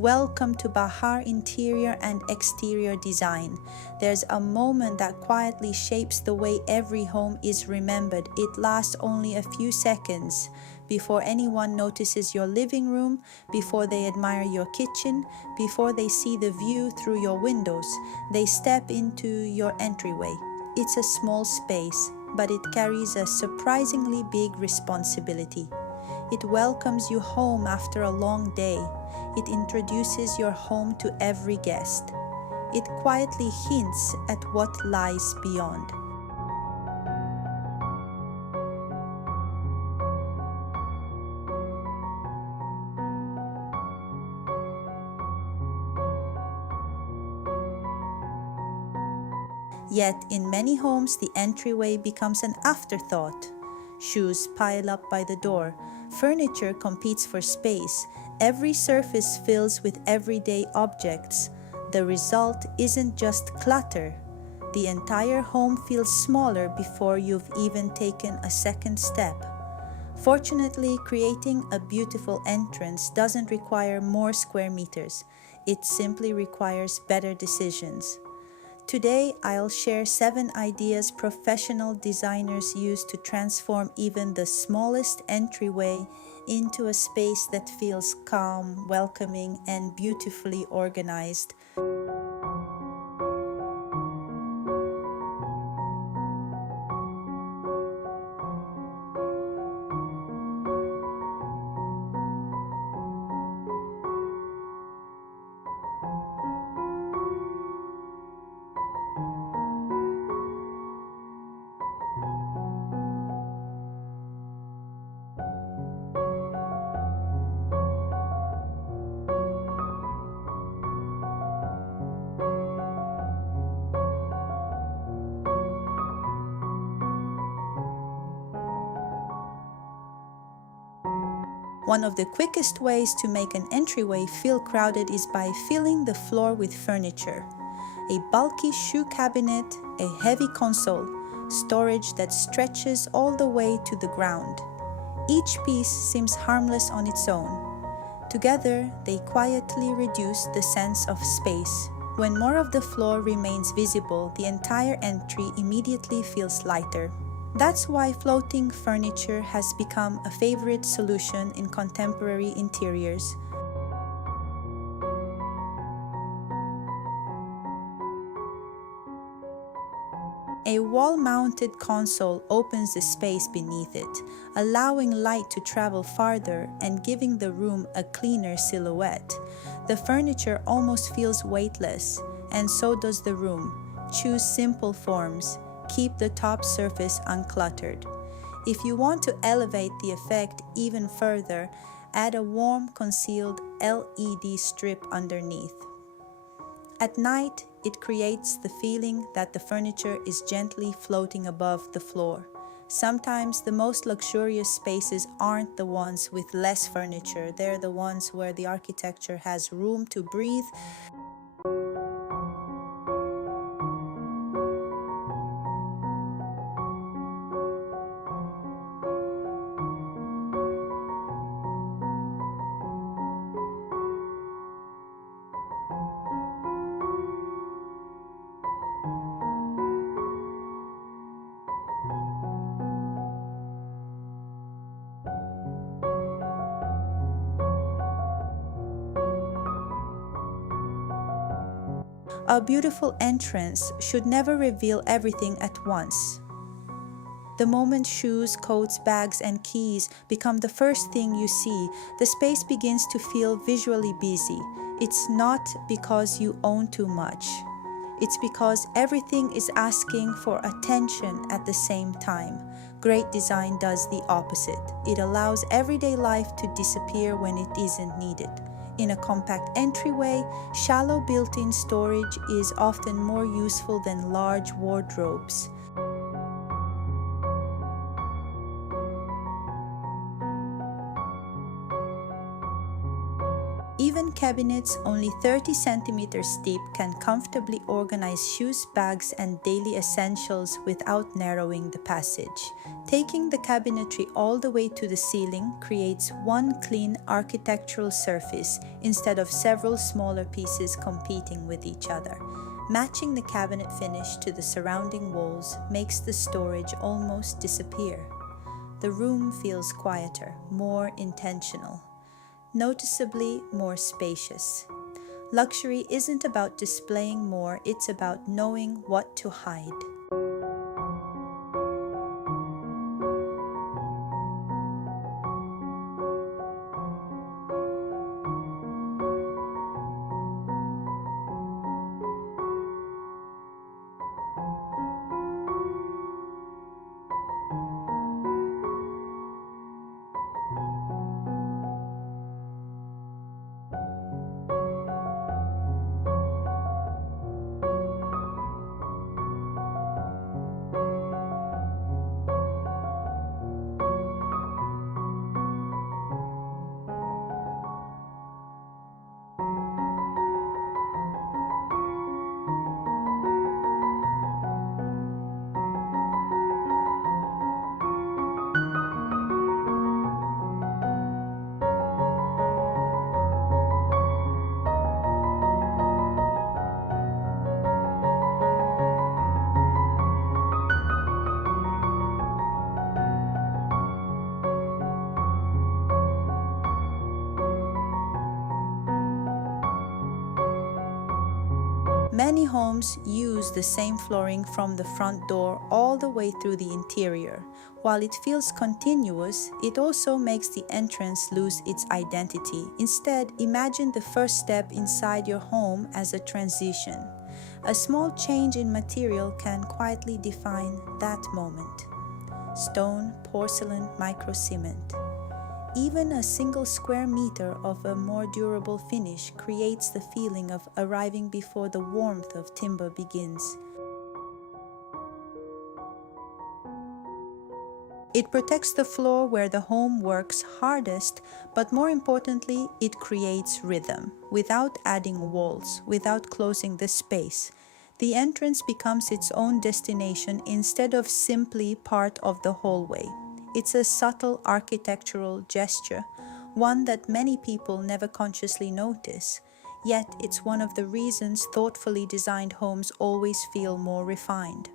Welcome to Bahar interior and exterior design. There's a moment that quietly shapes the way every home is remembered. It lasts only a few seconds before anyone notices your living room, before they admire your kitchen, before they see the view through your windows. They step into your entryway. It's a small space, but it carries a surprisingly big responsibility. It welcomes you home after a long day. It introduces your home to every guest. It quietly hints at what lies beyond. Yet, in many homes, the entryway becomes an afterthought. Shoes pile up by the door. Furniture competes for space. Every surface fills with everyday objects. The result isn't just clutter. The entire home feels smaller before you've even taken a second step. Fortunately, creating a beautiful entrance doesn't require more square meters. It simply requires better decisions. Today, I'll share 7 ideas professional designers use to transform even the smallest entryway into a space that feels calm, welcoming, and beautifully organized. One of the quickest ways to make an entryway feel crowded is by filling the floor with furniture. A bulky shoe cabinet, a heavy console, storage that stretches all the way to the ground. Each piece seems harmless on its own. Together, they quietly reduce the sense of space. When more of the floor remains visible, the entire entry immediately feels lighter. That's why floating furniture has become a favorite solution in contemporary interiors. A wall-mounted console opens the space beneath it, allowing light to travel farther and giving the room a cleaner silhouette. The furniture almost feels weightless, and so does the room. Choose simple forms. Keep the top surface uncluttered. If you want to elevate the effect even further, add a warm, concealed LED strip underneath. At night, it creates the feeling that the furniture is gently floating above the floor. Sometimes the most luxurious spaces aren't the ones with less furniture. They're the ones where the architecture has room to breathe. A beautiful entrance should never reveal everything at once. The moment shoes, coats, bags, and keys become the first thing you see, the space begins to feel visually busy. It's not because you own too much. It's because everything is asking for attention at the same time. Great design does the opposite. It allows everyday life to disappear when it isn't needed. In a compact entryway, shallow built-in storage is often more useful than large wardrobes. Even cabinets, only 30 centimeters deep, can comfortably organize shoes, bags, and daily essentials without narrowing the passage. Taking the cabinetry all the way to the ceiling creates one clean architectural surface instead of several smaller pieces competing with each other. Matching the cabinet finish to the surrounding walls makes the storage almost disappear. The room feels quieter, more intentional, noticeably more spacious. Luxury isn't about displaying more, it's about knowing what to hide. Many homes use the same flooring from the front door all the way through the interior. While it feels continuous, it also makes the entrance lose its identity. Instead, imagine the first step inside your home as a transition. A small change in material can quietly define that moment. Stone, porcelain, micro-cement. Even a single square meter of a more durable finish creates the feeling of arriving before the warmth of timber begins. It protects the floor where the home works hardest, but more importantly, it creates rhythm. Without adding walls, without closing the space, the entrance becomes its own destination instead of simply part of the hallway. It's a subtle architectural gesture, one that many people never consciously notice. Yet it's one of the reasons thoughtfully designed homes always feel more refined.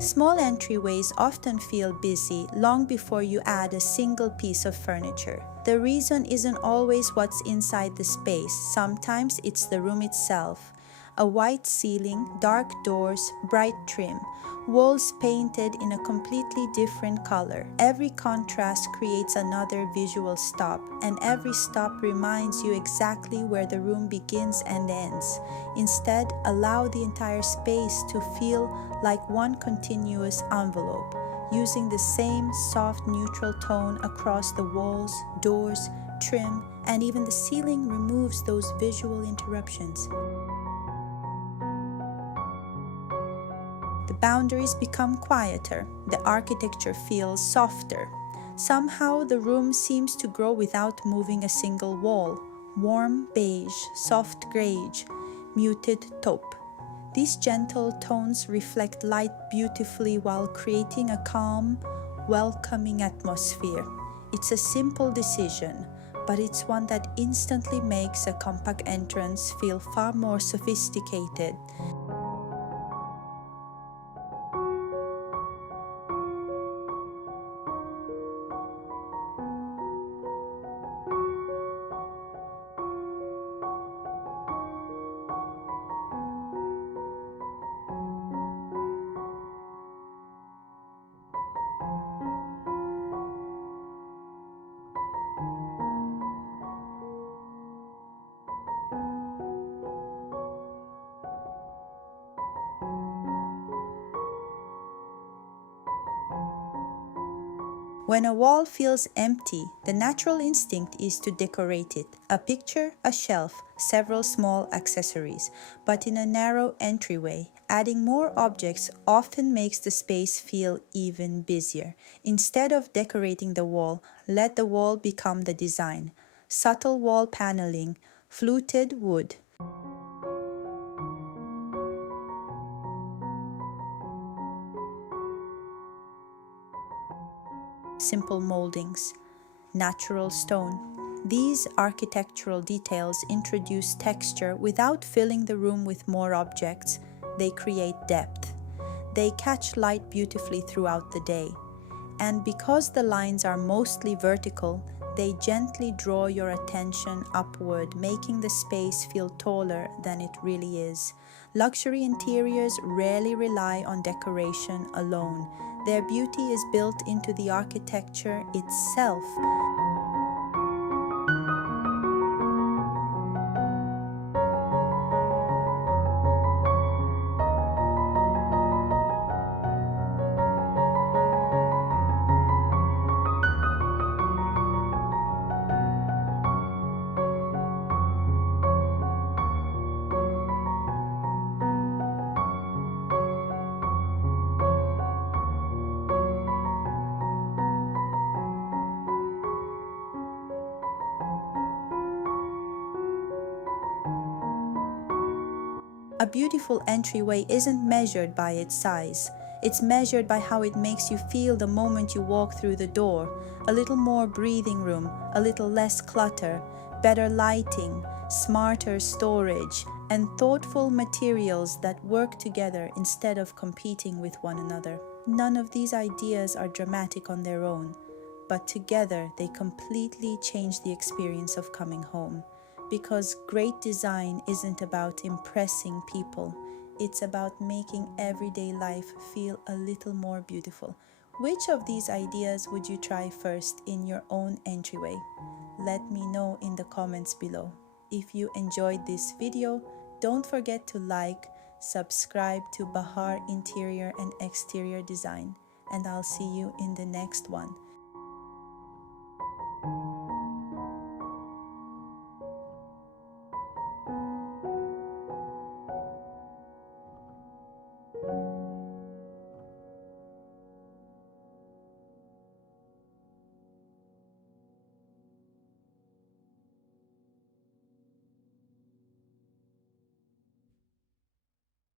Small entryways often feel busy long before you add a single piece of furniture. The reason isn't always what's inside the space. Sometimes it's the room itself. A white ceiling, dark doors, bright trim, walls painted in a completely different color. Every contrast creates another visual stop, and every stop reminds you exactly where the room begins and ends. Instead, allow the entire space to feel like one continuous envelope, using the same soft neutral tone across the walls, doors, trim, and even the ceiling removes those visual interruptions. The boundaries become quieter, the architecture feels softer. Somehow the room seems to grow without moving a single wall. Warm beige, soft greige, muted taupe. These gentle tones reflect light beautifully while creating a calm, welcoming atmosphere. It's a simple decision, but it's one that instantly makes a compact entrance feel far more sophisticated. When a wall feels empty, the natural instinct is to decorate it. A picture, a shelf, several small accessories. But in a narrow entryway, adding more objects often makes the space feel even busier. Instead of decorating the wall, let the wall become the design. Subtle wall paneling, fluted wood, simple moldings, natural stone. These architectural details introduce texture without filling the room with more objects. They create depth. They catch light beautifully throughout the day. And because the lines are mostly vertical, they gently draw your attention upward, making the space feel taller than it really is. Luxury interiors rarely rely on decoration alone. Their beauty is built into the architecture itself. A beautiful entryway isn't measured by its size. It's measured by how it makes you feel the moment you walk through the door. A little more breathing room, a little less clutter, better lighting, smarter storage, and thoughtful materials that work together instead of competing with one another. None of these ideas are dramatic on their own, but together they completely change the experience of coming home. Because great design isn't about impressing people, it's about making everyday life feel a little more beautiful. Which of these ideas would you try first in your own entryway? Let me know in the comments below. If you enjoyed this video, don't forget to like, subscribe to Bahar Interior and Exterior Design, and I'll see you in the next one.